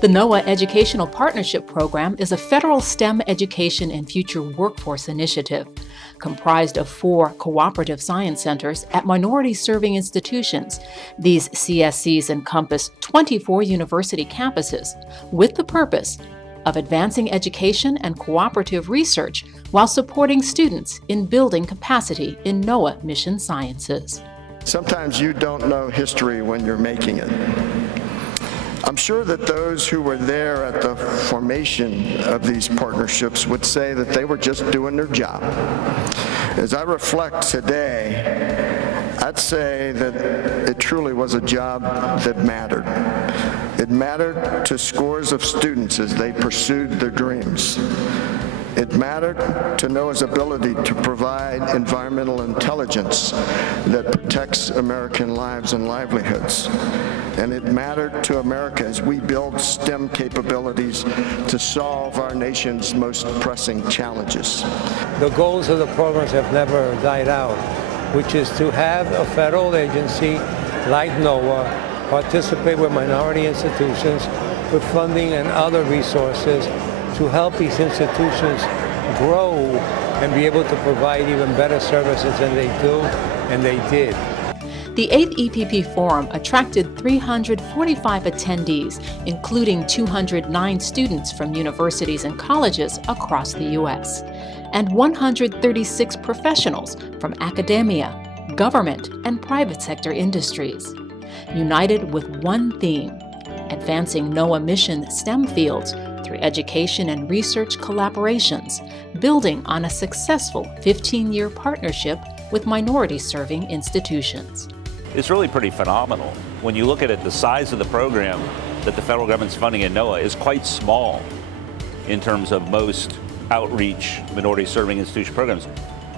The NOAA Educational Partnership Program is a federal STEM education and future workforce initiative comprised of 4 cooperative science centers at minority-serving institutions. These CSCs encompass 24 university campuses with the purpose of advancing education and cooperative research while supporting students in building capacity in NOAA mission sciences. Sometimes you don't know history when you're making it. I'm sure that those who were there at the formation of these partnerships would say that they were just doing their job. As I reflect today, I'd say that it truly was a job that mattered. It mattered to scores of students as they pursued their dreams. It mattered to NOAA's ability to provide environmental intelligence that protects American lives and livelihoods. And it mattered to America as we build STEM capabilities to solve our nation's most pressing challenges. The goals of the programs have never died out, which is to have a federal agency like NOAA participate with minority institutions with funding and other resources to help these institutions grow and be able to provide even better services than they do, and they did. The 8th EPP Forum attracted 345 attendees, including 209 students from universities and colleges across the U.S., and 136 professionals from academia, government, and private sector industries, united with one theme: advancing NOAA mission STEM fields through education and research collaborations, building on a successful 15-year partnership with minority-serving institutions. It's really pretty phenomenal. When you look at it, the size of the program that the federal government's funding in NOAA is quite small in terms of most outreach minority-serving institution programs.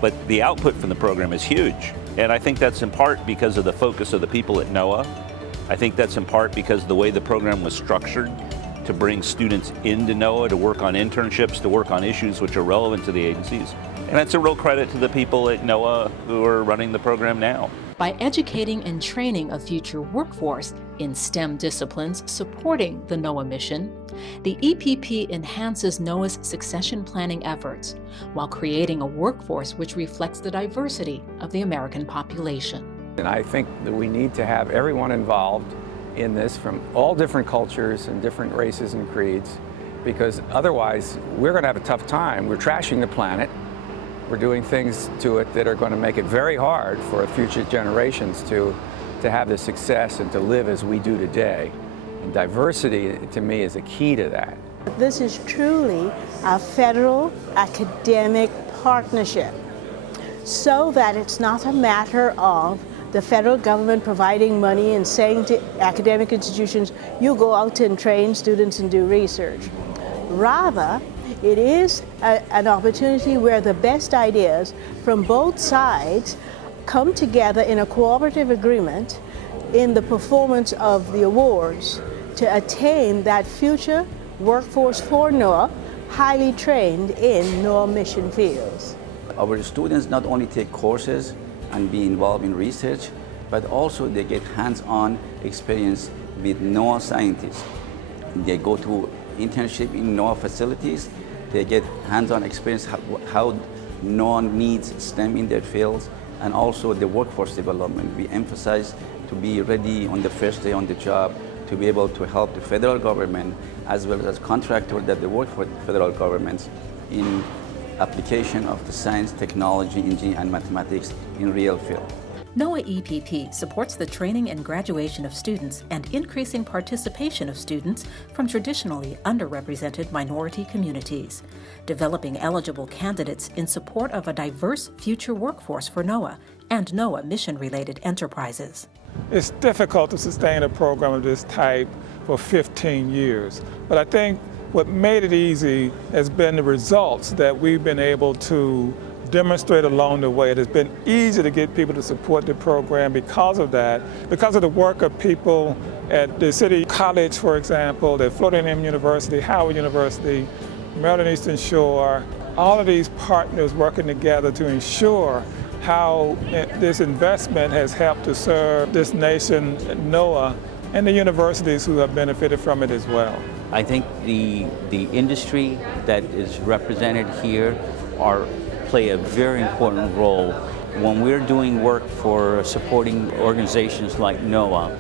But the output from the program is huge. And I think that's in part because of the focus of the people at NOAA. I think that's in part because of the way the program was structured to bring students into NOAA to work on internships, to work on issues which are relevant to the agencies. And that's a real credit to the people at NOAA who are running the program now. By educating and training a future workforce in STEM disciplines supporting the NOAA mission, the EPP enhances NOAA's succession planning efforts while creating a workforce which reflects the diversity of the American population. And I think that we need to have everyone involved in this from all different cultures and different races and creeds, because otherwise we're going to have a tough time. We're trashing the planet. We're doing things to it that are going to make it very hard for future generations to have the success and to live as we do today. And diversity, to me, is a key to that. This is truly a federal academic partnership, so that it's not a matter of the federal government providing money and saying to academic institutions, you go out and train students and do research. Rather, it is an opportunity where the best ideas from both sides come together in a cooperative agreement in the performance of the awards to attain that future workforce for NOAA, highly trained in NOAA mission fields. Our students not only take courses and be involved in research, but also they get hands-on experience with NOAA scientists. They go to internship in NOAA facilities. They get hands-on experience how NOAA needs STEM in their fields, and also the workforce development. We emphasize to be ready on the first day on the job to be able to help the federal government as well as contractors that they work for the federal governments in application of the science, technology, engineering, and mathematics in real field. NOAA EPP supports the training and graduation of students and increasing participation of students from traditionally underrepresented minority communities, developing eligible candidates in support of a diverse future workforce for NOAA and NOAA mission-related enterprises. It's difficult to sustain a program of this type for 15 years, but I think what made it easy has been the results that we've been able to demonstrate along the way. It has been easy to get people to support the program because of that, because of the work of people at the City College, for example, at Florida A&M University, Howard University, Maryland Eastern Shore, all of these partners working together to ensure how this investment has helped to serve this nation, NOAA, and the universities who have benefited from it as well. I think the industry that is represented here play a very important role. When we're doing work for supporting organizations like NOAA,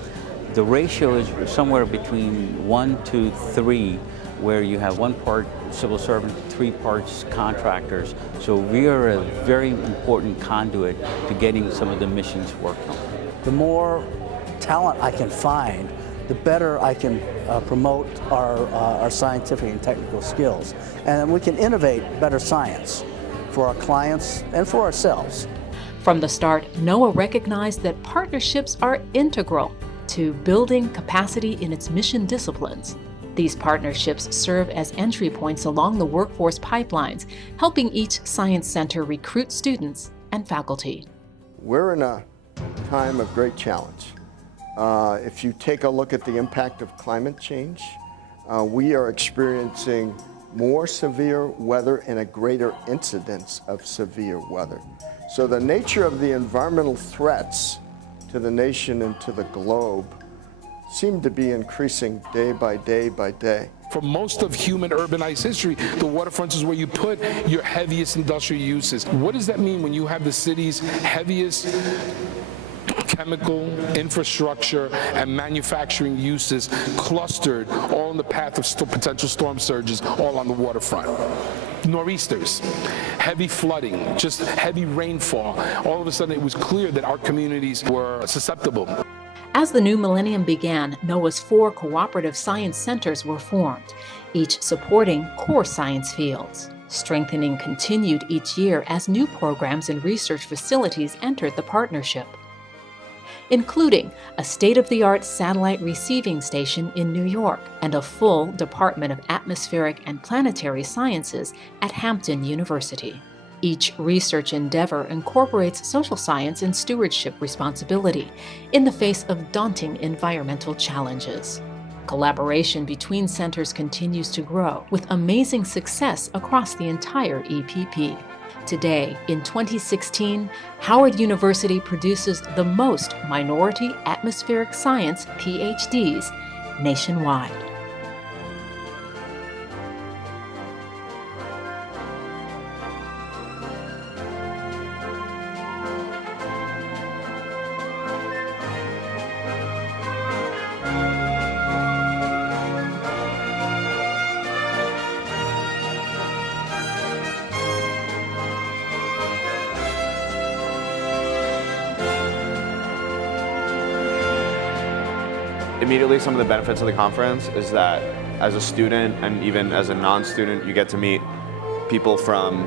the ratio is somewhere between 1 to 3, where you have 1 part civil servant, 3 parts contractors. So we are a very important conduit to getting some of the missions worked on. The more talent I can find, the better I can promote our scientific and technical skills. And we can innovate better science for our clients and for ourselves. From the start, NOAA recognized that partnerships are integral to building capacity in its mission disciplines. These partnerships serve as entry points along the workforce pipelines, helping each science center recruit students and faculty. We're in a time of great challenge. If you take a look at the impact of climate change, we are experiencing more severe weather and a greater incidence of severe weather. So the nature of the environmental threats to the nation and to the globe seem to be increasing day by day by day. For most of human urbanized history, the waterfront is where you put your heaviest industrial uses. What does that mean when you have the city's heaviest chemical, infrastructure, and manufacturing uses clustered all in the path of potential storm surges all on the waterfront? Nor'easters, heavy flooding, just heavy rainfall. All of a sudden it was clear that our communities were susceptible. As the new millennium began, NOAA's 4 cooperative science centers were formed, each supporting core science fields. Strengthening continued each year as new programs and research facilities entered the partnership, including a state-of-the-art satellite receiving station in New York and a full Department of Atmospheric and Planetary Sciences at Hampton University. Each research endeavor incorporates social science and stewardship responsibility in the face of daunting environmental challenges. Collaboration between centers continues to grow, with amazing success across the entire EPP. Today, in 2016, Howard University produces the most minority atmospheric science PhDs nationwide. Immediately, some of the benefits of the conference is that as a student and even as a non-student, you get to meet people from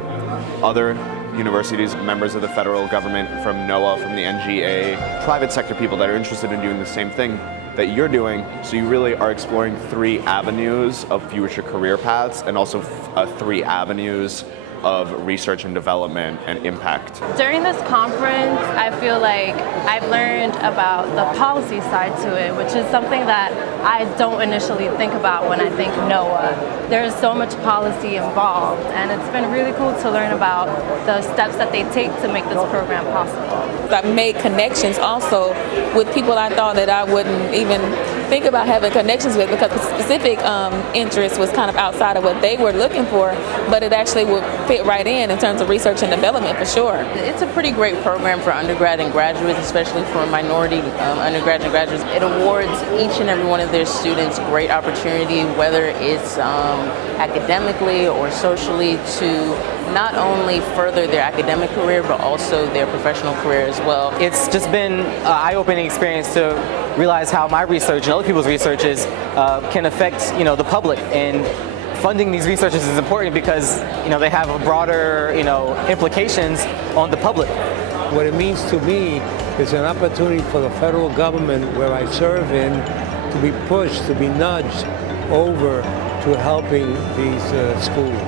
other universities, members of the federal government, from NOAA, from the NGA, private sector people that are interested in doing the same thing that you're doing. So you really are exploring 3 avenues of future career paths and also 3 avenues of research and development and impact. During this conference, I feel like I've learned about the policy side to it, which is something that I don't initially think about when I think NOAA. There's so much policy involved, and it's been really cool to learn about the steps that they take to make this program possible. I've made connections also with people I thought that I wouldn't even think about having connections with, because the specific interest was kind of outside of what they were looking for, but it actually would fit right in terms of research and development for sure. It's a pretty great program for undergrad and graduates, especially for minority undergrads and graduates. It awards each and every one of their students great opportunity, whether it's academically or socially, to not only further their academic career, but also their professional career as well. It's just been an eye-opening experience to realize how my research and other people's researches can affect, the public. And funding these researches is important because, they have a broader, implications on the public. What it means to me is an opportunity for the federal government where I serve in to be pushed, to be nudged over to helping these schools.